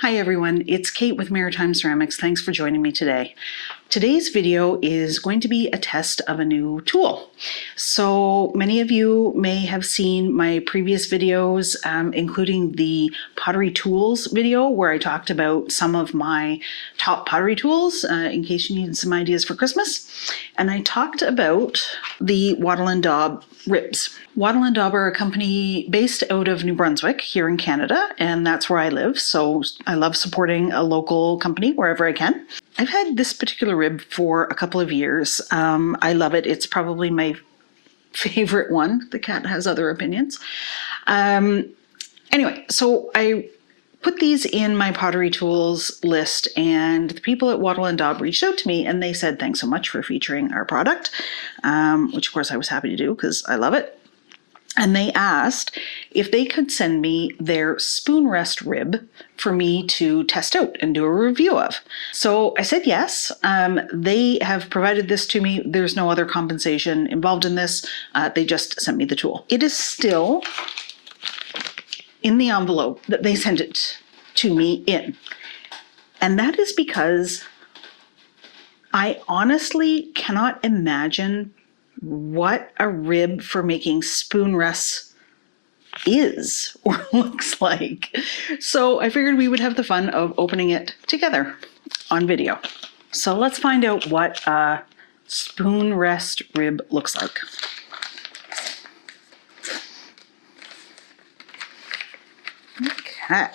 Hi everyone, it's Kate with Maritime Ceramics. Thanks for joining me today. Today's video is going to be a test of a new tool. So many of you may have seen my previous videos, including the pottery tools video where I talked about some of my top pottery tools in case you needed some ideas for Christmas. And I talked about the Wattle Daub ribs. Wattle Daub are a company based out of New Brunswick here in Canada, and that's where I live. So I love supporting a local company wherever I can. I've had this particular rib for a couple of years. I love it. It's probably my favorite one. The cat has other opinions. Anyway, so I put these in my pottery tools list, and the people at Wattle Daub reached out to me and they said, thanks so much for featuring our product, which of course I was happy to do because I love it. And they asked if they could send me their spoon rest rib for me to test out and do a review of. So I said yes. They have provided this to me. There's no other compensation involved in this. They just sent me the tool. It is still in the envelope that they sent it to me in. And that is because I honestly cannot imagine what a rib for making spoon rests is or looks like. So I figured we would have the fun of opening it together on video. So let's find out what a spoon rest rib looks like. Okay,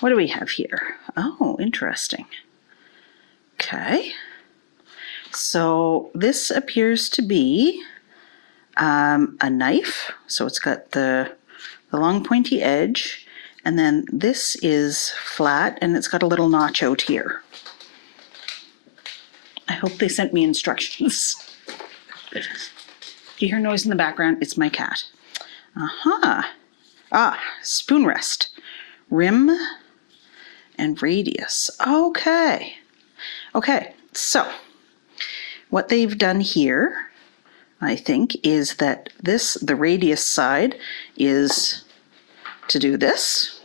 what do we have here? Oh, interesting. Okay. So this appears to be a knife. So it's got the long pointy edge, and then this is flat and it's got a little notch out here. I hope they sent me instructions. Do you hear noise in the background? It's my cat. Spoon rest. Rim and radius. Okay, so what they've done here, I think, is that the radius side is to do this,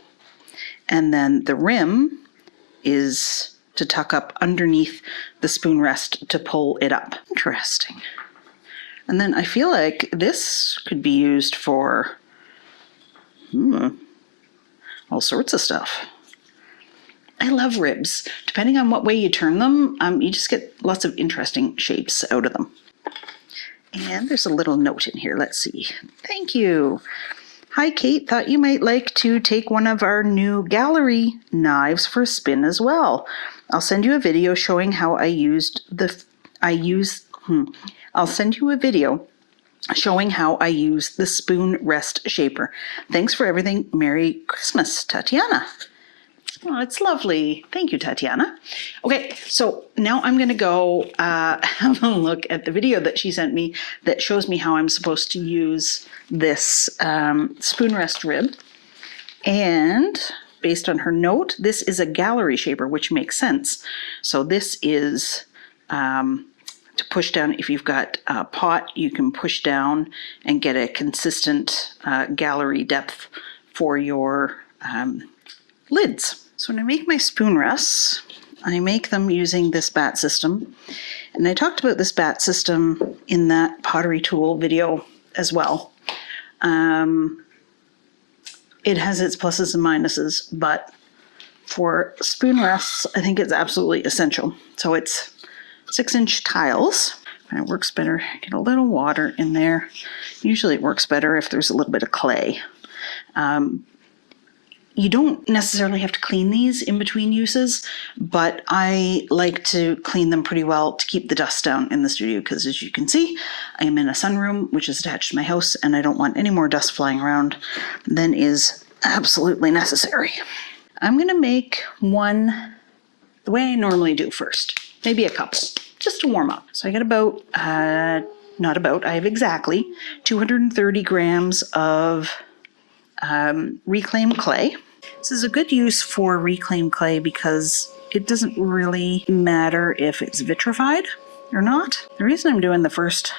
and then the rim is to tuck up underneath the spoon rest to pull it up. Interesting. And then I feel like this could be used for all sorts of stuff. I love ribs. Depending on what way you turn them, you just get lots of interesting shapes out of them. And there's a little note in here. Let's see. Thank you. Hi, Kate. Thought you might like to take one of our new gallery knives for a spin as well. I'll send you a video showing how I'll send you a video showing how I use the spoon rest shaper. Thanks for everything. Merry Christmas, Tatiana. Oh, it's lovely. Thank you, Tatiana. Okay, so now I'm going to go have a look at the video that she sent me that shows me how I'm supposed to use this spoon rest rib. And based on her note, this is a gallery shaper, which makes sense. So this is to push down. If you've got a pot, you can push down and get a consistent gallery depth for your lids. So when I make my spoon rests, I make them using this bat system. And I talked about this bat system in that pottery tool video as well. It has its pluses and minuses, but for spoon rests, I think it's absolutely essential. So it's 6-inch tiles. And it works better. Get a little water in there. Usually it works better if there's a little bit of clay. You don't necessarily have to clean these in between uses, but I like to clean them pretty well to keep the dust down in the studio because, as you can see, I am in a sunroom which is attached to my house, and I don't want any more dust flying around than is absolutely necessary. I'm going to make one the way I normally do first, maybe a couple, just to warm up. So I got I have exactly 230 grams of reclaimed clay. This is a good use for reclaimed clay because it doesn't really matter if it's vitrified or not. The reason I'm doing the first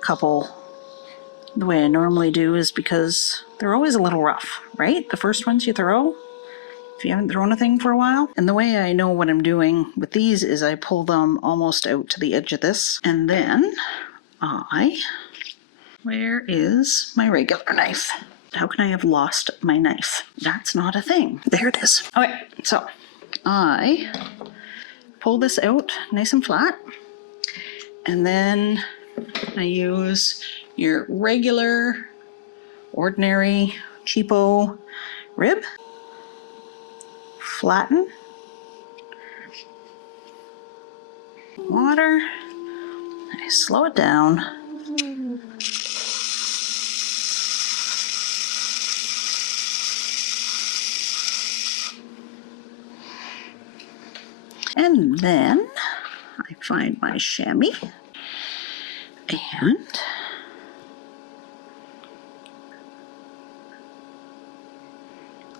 couple the way I normally do is because they're always a little rough, right? The first ones you throw, if you haven't thrown a thing for a while. And the way I know what I'm doing with these is I pull them almost out to the edge of this, and then where is my regular knife? How can I have lost my knife? That's not a thing. There it is. Okay, so I pull this out nice and flat, and then I use your regular, ordinary, cheapo rib. Flatten. Water. I slow it down. And then I find my chamois and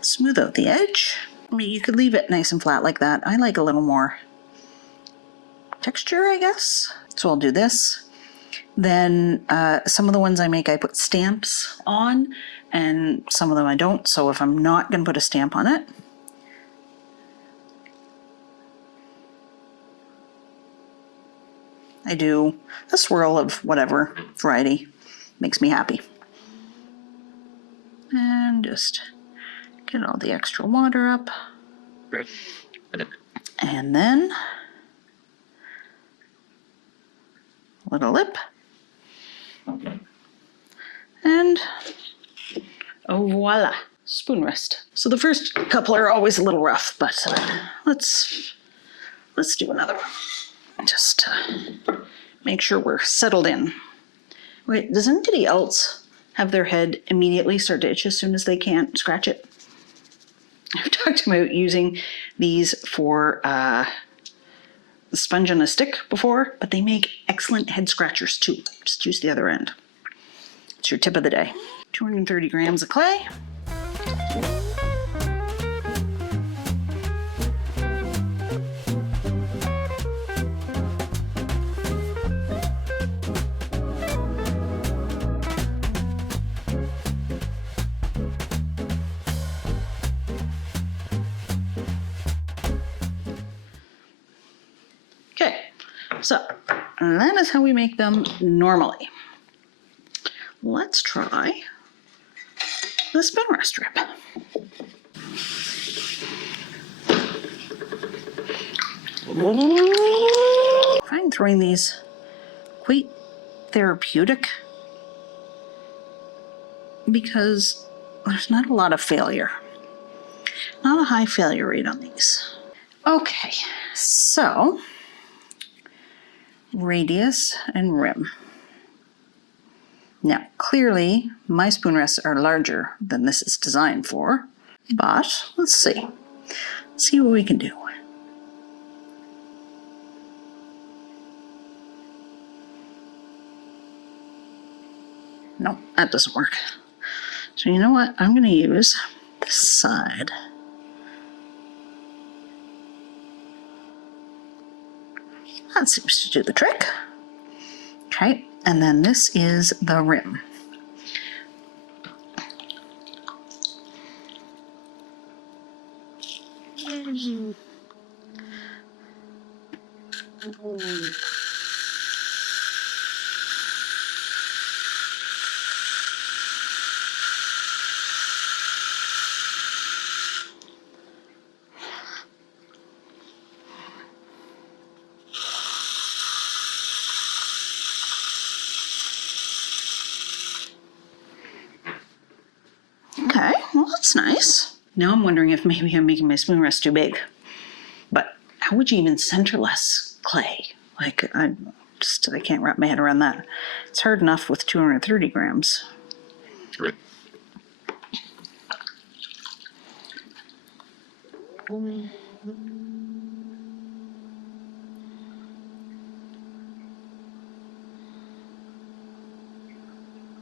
smooth out the edge. I mean, you could leave it nice and flat like that. I like a little more texture, I guess. So I'll do this. Then some of the ones I make, I put stamps on, and some of them I don't. So if I'm not going to put a stamp on it, I do a swirl of whatever variety makes me happy. And just get all the extra water up. And then a little lip. And oh, voila, spoon rest. So the first couple are always a little rough, but let's do another one. Just make sure we're settled in. Wait, does anybody else have their head immediately start to itch as soon as they can't scratch it? I've talked about using these for sponge on a stick before, but they make excellent head scratchers too. Just use the other end. It's your tip of the day. 230 grams of clay. Okay, so that is how we make them normally. Let's try the spin rest strip. I find throwing these quite therapeutic because there's not a lot of failure. Not a high failure rate on these. Okay, so radius and rim. Now, clearly, my spoon rests are larger than this is designed for, but let's see. Let's see what we can do. No, that doesn't work. So you know what? I'm going to use this side. That seems to do the trick. Okay, and then this is the rim. Okay, well that's nice. Now I'm wondering if maybe I'm making my spoon rest too big. But how would you even centerless clay? Like, I can't wrap my head around that. It's hard enough with 230 grams. Right.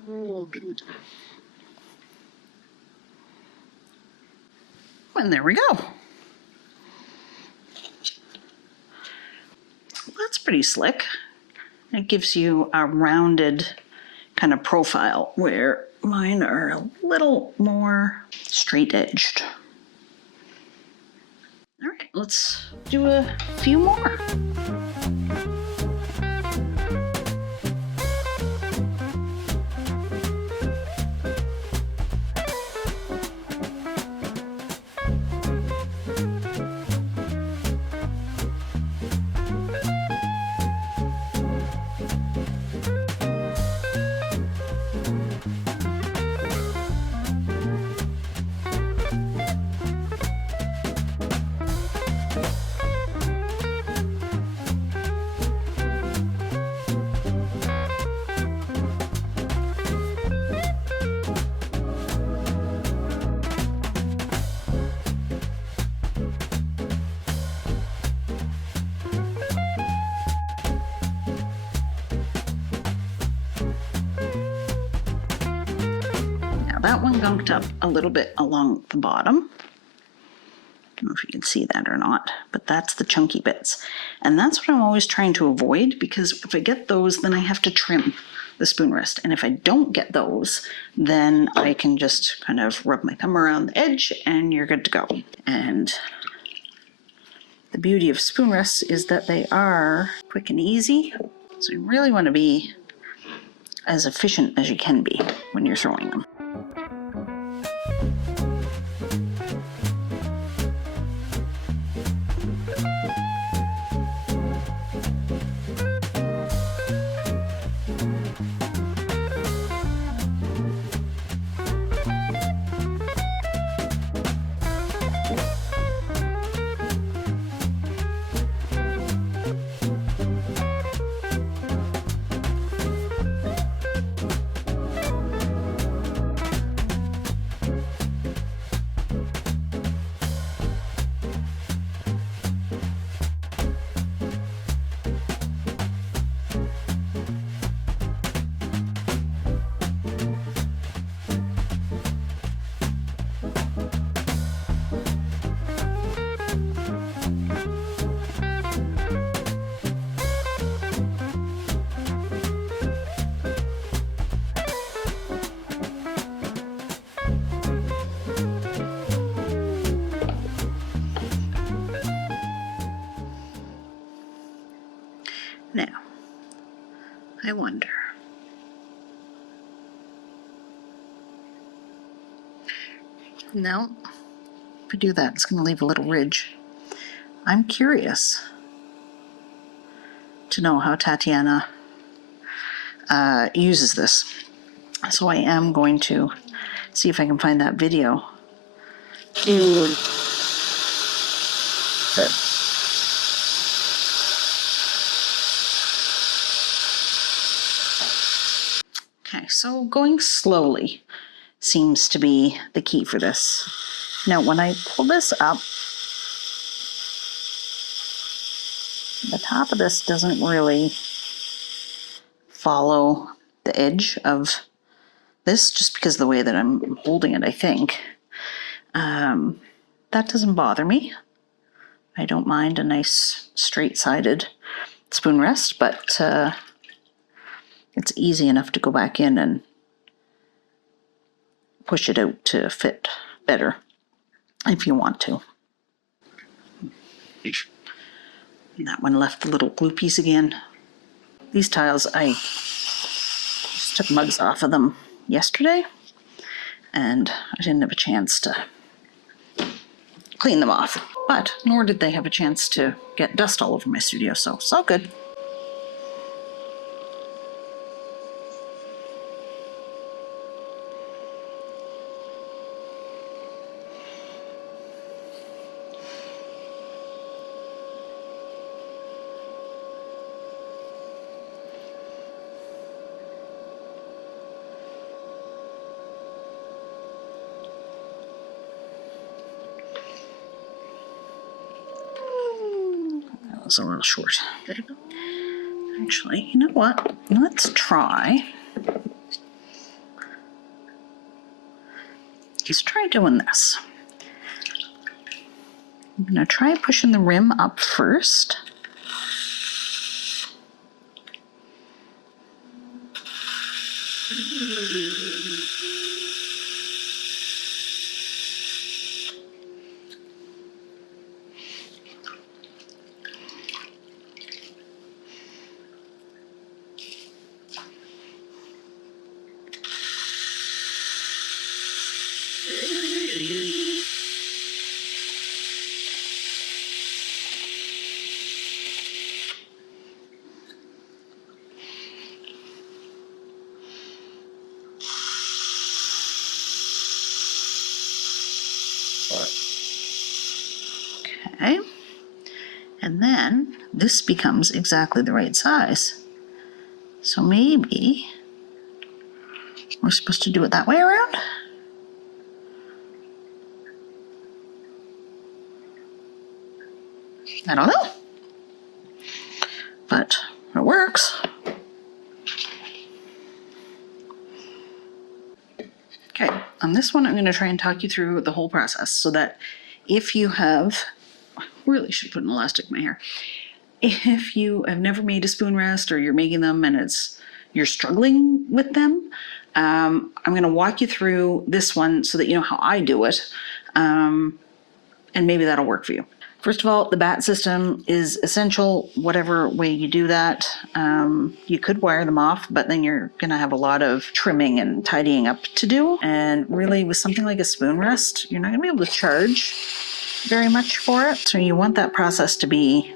Oh, good. And there we go. That's pretty slick. It gives you a rounded kind of profile where mine are a little more straight edged. let's do a few more. That one gunked up a little bit along the bottom. I don't know if you can see that or not, but that's the chunky bits. And that's what I'm always trying to avoid, because if I get those, then I have to trim the spoon rest. And if I don't get those, then I can just kind of rub my thumb around the edge and you're good to go. And the beauty of spoon rests is that they are quick and easy. So you really want to be as efficient as you can be when you're throwing them. Now, I wonder, no, if I do that, it's going to leave a little ridge. I'm curious to know how Tatiana uses this. So I am going to see if I can find that video. Okay, so going slowly seems to be the key for this. Now, when I pull this up, the top of this doesn't really follow the edge of this, just because of the way that I'm holding it, I think. That doesn't bother me. I don't mind a nice straight-sided spoon rest, but it's easy enough to go back in and push it out to fit better if you want to. And that one left the little glue piece again. These tiles, I just took mugs off of them yesterday, and I didn't have a chance to clean them off, but nor did they have a chance to get dust all over my studio, so it's all good. A little short. Actually, you know what? Let's try. Let's try doing this. I'm going to try pushing the rim up first. Okay. And then this becomes exactly the right size. So maybe we're supposed to do it that way around? I don't know. But it works. Okay, on this one I'm going to try and talk you through the whole process so that if you have, really should put an elastic in my hair. If you have never made a spoon rest or you're making them and you're struggling with them, I'm going to walk you through this one so that you know how I do it, and maybe that'll work for you. First of all, the bat system is essential, whatever way you do that. You could wire them off, but then you're going to have a lot of trimming and tidying up to do. And really, with something like a spoon rest, you're not going to be able to charge very much for it. So you want that process to be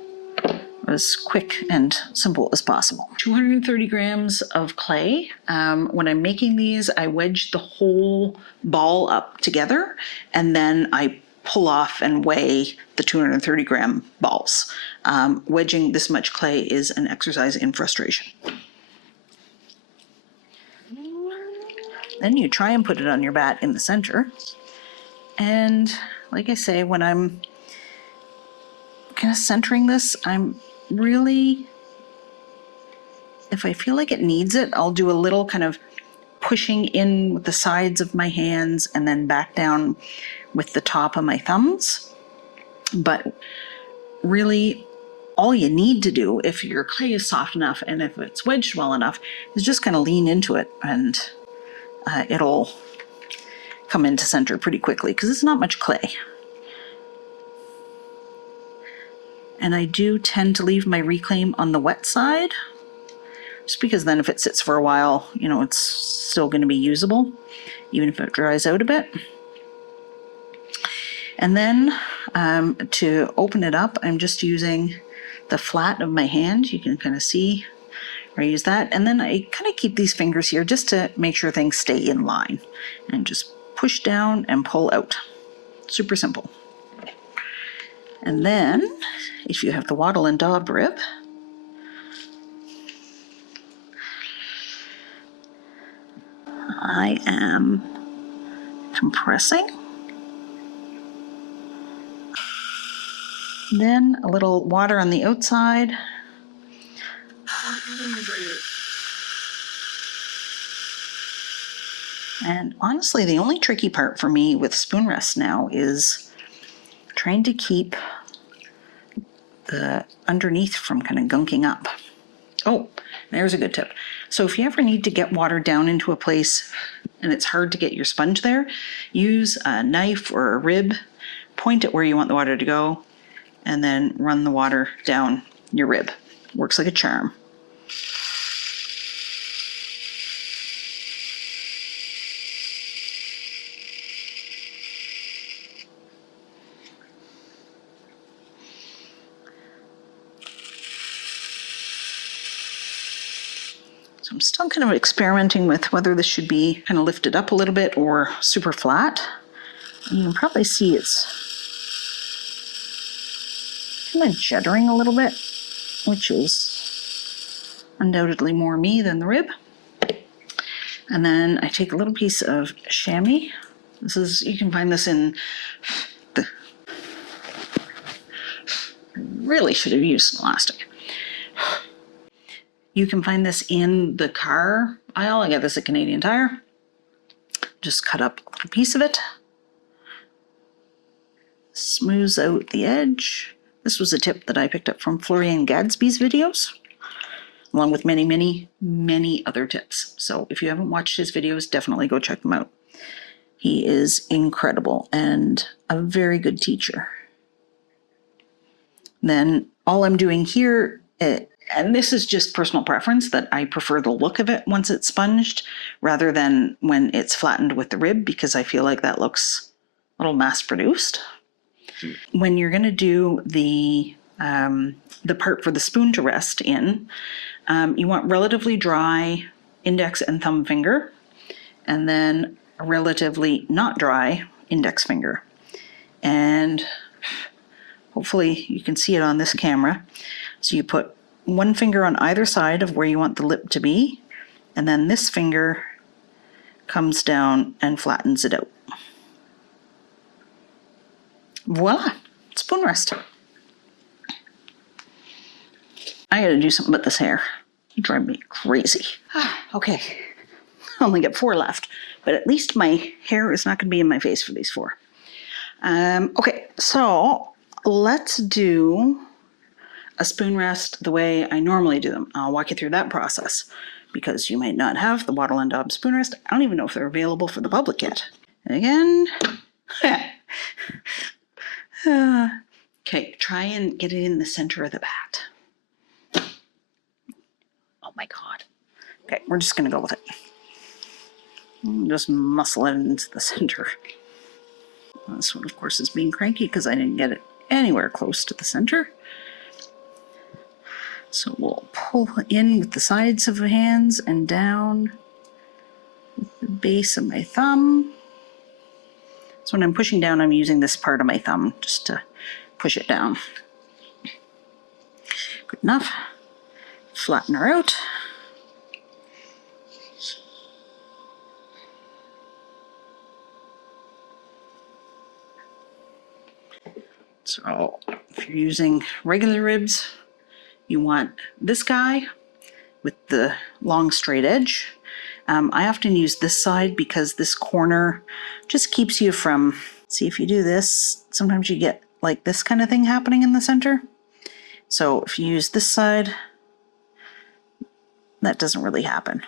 as quick and simple as possible. 230 grams of clay. When I'm making these, I wedge the whole ball up together, and then I pull off and weigh the 230 gram balls. Wedging this much clay is an exercise in frustration. Then you try and put it on your bat in the center. And like I say, when I'm kind of centering this, I'm really, if I feel like it needs it, I'll do a little kind of pushing in with the sides of my hands and then back down with the top of my thumbs. But really, all you need to do, if your clay is soft enough and if it's wedged well enough, is just kind of lean into it, and it'll come into center pretty quickly because it's not much clay. And I do tend to leave my reclaim on the wet side, just because then if it sits for a while, you know, it's still going to be usable, even if it dries out a bit. And then to open it up, I'm just using the flat of my hand. You can kind of see where I use that. And then I kind of keep these fingers here just to make sure things stay in line. And just push down and pull out. Super simple. And then, if you have the Wattle and Daub rib, I am compressing. Then a little water on the outside. And honestly, the only tricky part for me with spoon rest now is trying to keep the underneath from kind of gunking up. Oh, there's a good tip. So if you ever need to get water down into a place and it's hard to get your sponge there, use a knife or a rib, point it where you want the water to go, and then run the water down your rib. Works like a charm. So I'm still kind of experimenting with whether this should be kind of lifted up a little bit or super flat. And you can probably see it's kind of juddering a little bit, which is undoubtedly more me than the rib. And then I take a little piece of chamois. This is, you can find this in the, really should have used an elastic. You can find this in the car aisle. I got this at Canadian Tire. Just cut up a piece of it. Smooths out the edge. This was a tip that I picked up from Florian Gadsby's videos, along with many, many, many other tips. So if you haven't watched his videos, definitely go check them out. He is incredible and a very good teacher. Then all I'm doing here, and this is just personal preference, that I prefer the look of it once it's sponged rather than when it's flattened with the rib, because I feel like that looks a little mass-produced. When you're going to do the part for the spoon to rest in, you want relatively dry index and thumb finger, and then a relatively not dry index finger. And Hopefully you can see it on this camera. So you put one finger on either side of where you want the lip to be, and then this finger comes down and flattens it out. Voila, spoon rest. I gotta do something with this hair. You drive me crazy. Okay, I only got 4 left, but at least my hair is not gonna be in my face for these 4. Okay, so let's do a spoon rest the way I normally do them. I'll walk you through that process because you might not have the Wattle and Daub spoon rest. I don't even know if they're available for the public yet. Again. Okay, try and get it in the center of the bat. Oh my God. Okay, we're just gonna go with it. Just muscle it into the center. This one, of course, is being cranky because I didn't get it anywhere close to the center. So we'll pull in with the sides of the hands and down with the base of my thumb. So when I'm pushing down, I'm using this part of my thumb just to push it down. Good enough. Flatten her out. So if you're using regular ribs, you want this guy with the long straight edge. I often use this side because this corner just keeps you from, see if you do this, sometimes you get like this kind of thing happening in the center. So if you use this side, that doesn't really happen.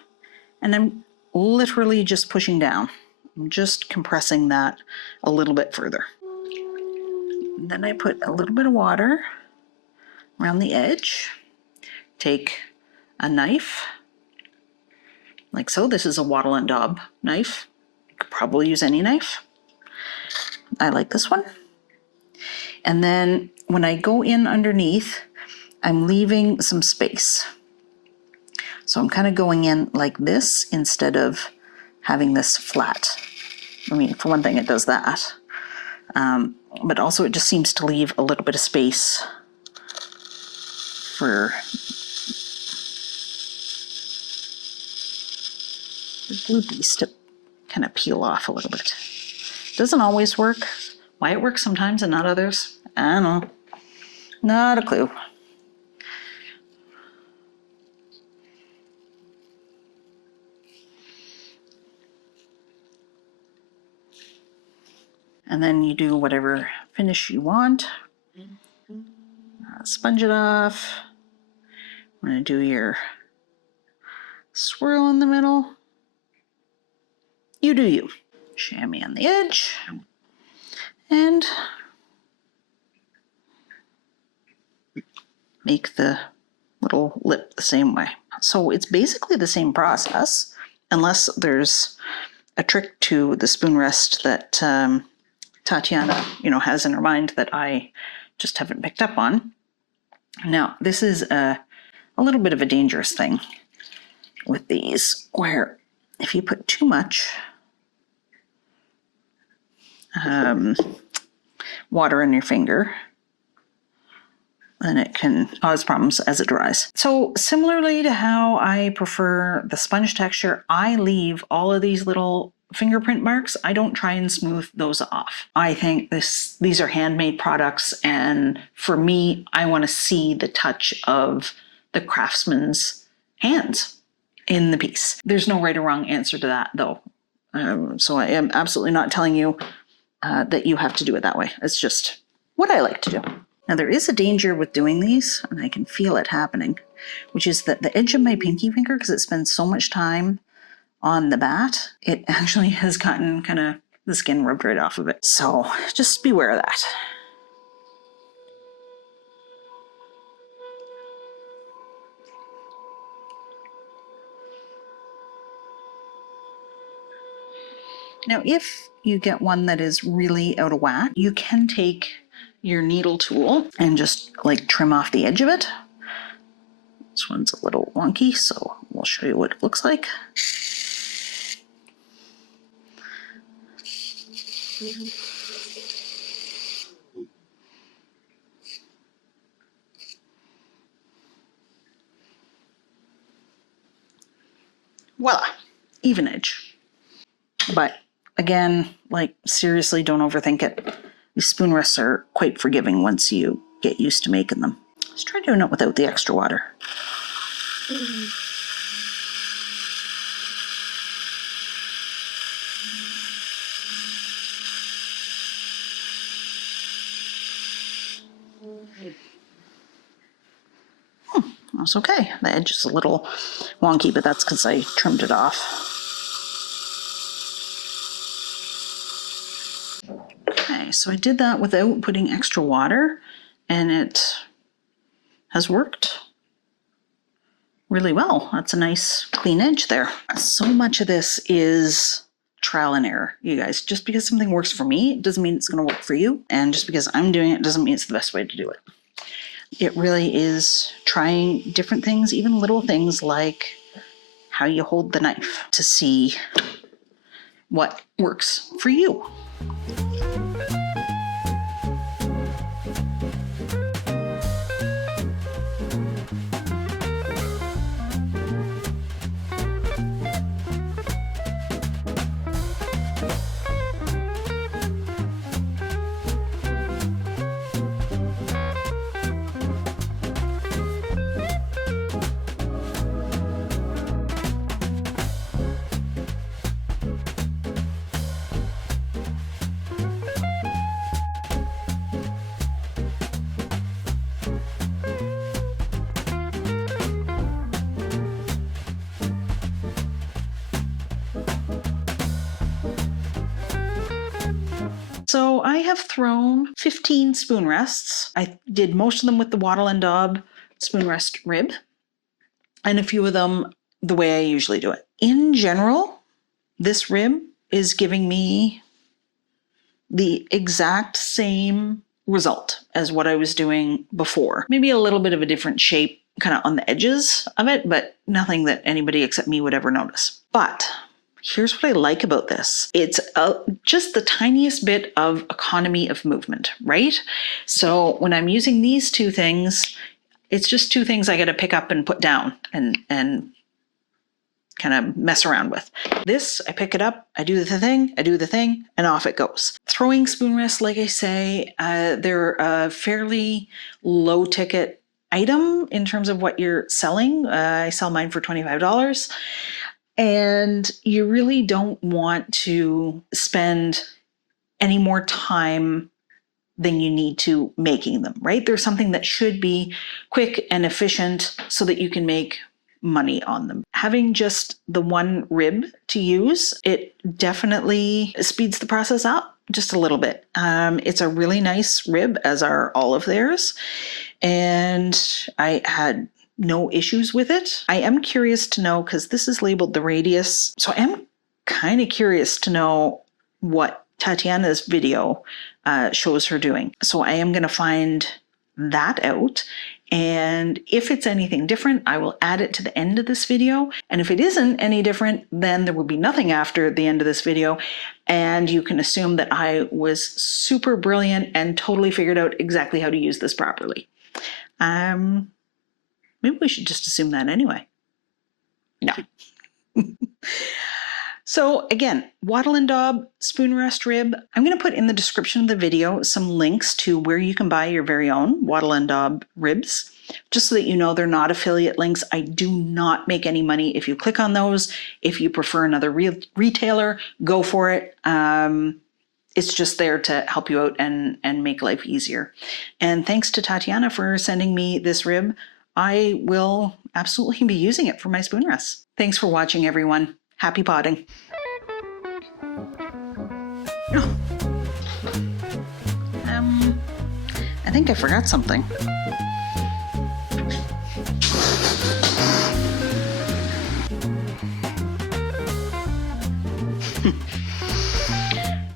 And I'm literally just pushing down. I'm just compressing that a little bit further. And then I put a little bit of water around the edge. Take a knife, like so. This is a Wattle and Daub knife. You could probably use any knife. I like this one. And then when I go in underneath, I'm leaving some space. So I'm kind of going in like this instead of having this flat. I mean, for one thing, it does that. But also it just seems to leave a little bit of space for the gloopies to kind of peel off a little bit. Doesn't always work. Why it works sometimes and not others, I don't know. Not a clue. And then you do whatever finish you want. Sponge it off. I'm going to do your swirl in the middle. You do you. Chamois on the edge. And make the little lip the same way. So it's basically the same process, unless there's a trick to the spoon rest that Tatiana, has in her mind that I just haven't picked up on. Now, this is a little bit of a dangerous thing with these, where if you put too much water in your finger, then it can cause problems as it dries. So similarly to how I prefer the sponge texture, I leave all of these little fingerprint marks. I don't try and smooth those off. I think these are handmade products, and for me, I want to see the touch of the craftsman's hands in the piece. There's no right or wrong answer to that, though. So I am absolutely not telling you that you have to do it that way. It's just what I like to do. Now there is a danger with doing these, and I can feel it happening, which is that the edge of my pinky finger, because it spends so much time on the bat, it actually has gotten kind of the skin rubbed right off of it. So just beware of that. Now, if you get one that is really out of whack, you can take your needle tool and just like trim off the edge of it. This one's a little wonky, so we'll show you what it looks like. Voila, even edge. But again, like seriously, don't overthink it. These spoon rests are quite forgiving once you get used to making them. Let's try doing it without the extra water. That's okay. The edge is a little wonky, but that's because I trimmed it off. Okay, so I did that without putting extra water, and it has worked really well. That's a nice clean edge there. So much of this is trial and error, you guys. Just because something works for me doesn't mean it's going to work for you, and just because I'm doing it doesn't mean it's the best way to do it. It really is trying different things, even little things like how you hold the knife, to see what works for you. So I have thrown 15 spoon rests. I did most of them with the Wattle Daub spoon rest rib, and a few of them the way I usually do it. In general, this rib is giving me the exact same result as what I was doing before. Maybe a little bit of a different shape kind of on the edges of it, but nothing that anybody except me would ever notice. But here's what I like about this. It's just the tiniest bit of economy of movement, right? So when I'm using these two things, it's just two things I got to pick up and put down and kind of mess around with. This, I pick it up, I do the thing, and off it goes. Throwing spoon rests, like I say, they're a fairly low ticket item in terms of what you're selling. I sell mine for $25. And you really don't want to spend any more time than you need to making them, right? There's something that should be quick and efficient so that you can make money on them. Having just the one rib to use, it definitely speeds the process up just a little bit. It's a really nice rib, as are all of theirs. And I had no issues with it. I am curious to know, because this is labeled the radius, so I am kind of curious to know what Tatiana's video shows her doing. So I am going to find that out. And if it's anything different, I will add it to the end of this video. And if it isn't any different, then there will be nothing after the end of this video. And you can assume that I was super brilliant and totally figured out exactly how to use this properly. Maybe we should just assume that anyway. No. So again, Wattle Daub spoon rest rib. I'm going to put in the description of the video some links to where you can buy your very own Wattle Daub ribs, just so that you know they're not affiliate links. I do not make any money if you click on those. If you prefer another retailer, go for it. It's just there to help you out and make life easier. And thanks to Tatiana for sending me this rib. I will absolutely be using it for my spoon rests. Thanks for watching, everyone. Happy potting. Oh. I think I forgot something.